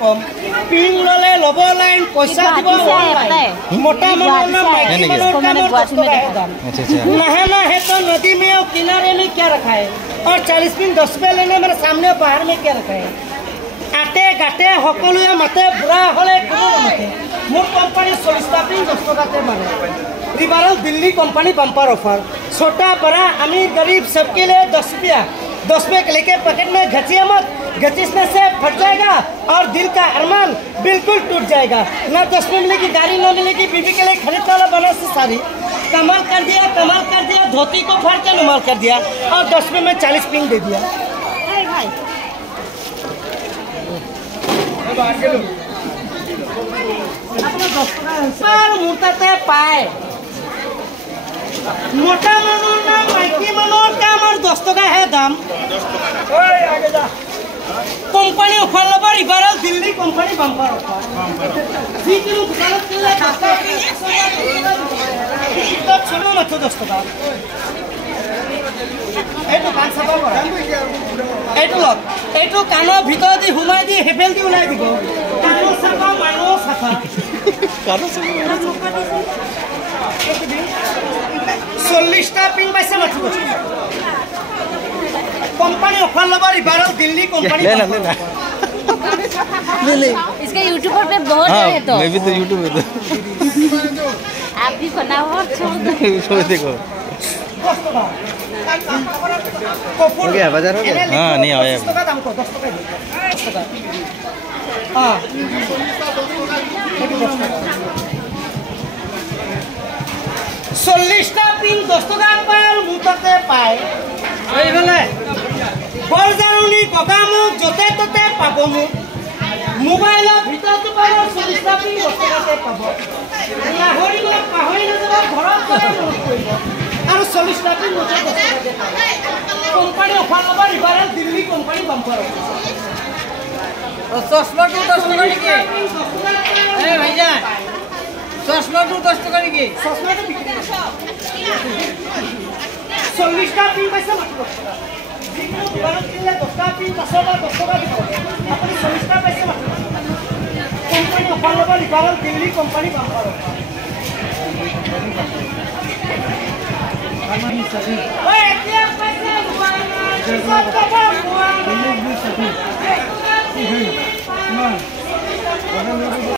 কম ping ললে লব line পয়সা দিব मोटा मनोना माइकी मनोर का मोर 10 टका है दाम। नहाना है तो नदी में और किनारे में क्या रखा है और 40 पिन 10 रुपया लेने मेरे सामने बाहर में क्या रखा है आटे गाटे हकलुए मते बुरा हले कोनो मते मोर कंपनी 40 टा पिन 10 टकाते मारे रिवारल दिल्ली कंपनी बम्पर ऑफर छोटा बड़ा अमीर गरीब सबके लिए 10 रुपया 10 रुपये लेके पैकेट में घचिए मत घचिसने से फट जाएगा और दिल का अरमान बिल्कुल टूट जाएगा ना 10 में मिलेगी गाड़ी ना मिलेगी बीबी के लिए खरीदने वाला बनारसी साड़ी कमाल कर दिया धोती को फाड़ के नुमाल कर दिया और 10 में 40 पिंग दे दिया भाई मुर्ताते पाए मोटा मनोर ना माइकी मनोर का हमारे 10 टका है दाम कंपनी ऑफर लबर रिवारल दिल्ली कंपनी बम्पर ऑफर जी किलो दुकान के लिए खाता तो छोड़ो मत 10 टका एटो कान साफा करा एटो कानो ভিতর দি হুমাই দি হেফেল দি উলাই দিব কানো সাফা মানো সাফা কানো সাফা 40 টা পিং পাইছে মাত্র कंपनी ऑफर लगा रिवारल दिल्ली कंपनी ले इसका यूट्यूब पे बहुत है तो मैं भी तो यूट्यूब पे तो आप भी बनाओ और छोड़ देखो हो गया बाजार हो गया हां नहीं आया 10 टका दाम को 10 टका हां 40 টা পিন 10 টাকা পার মুতাতে পায় এই হলে বরজারুনি ককামুক যতে ততে পাব মুক মোবাইলৰ ভিতৰতে পাব 40 টা পিন 10 টাকাতে পাব লাহৰি গলে পাহৰি নাযাব ঘৰত গলে মনত পৰিব আৰু 40 টা পিন 10 টাকাতে পাব কোম্পানী অফাৰ ল'ব ৰিভাৰল দিল্লী কোম্পানী বাম্পাৰ চশমাটো 10 টাকা নেকি এ ভাইজান চশমাটো 10 টাকা নেকি চশমাটো বিক্রি 40 টা পিন পাইছে মাত্ৰ दुकान के लिए 10 टा पिन 10 टका দিব আপনি 40 টা পাইছে মাত্র कंपनी ऑफर लगा रिवारल दिल्ली कंपनी बम्पर ओए क्या पैसे हुआ सब का हुआ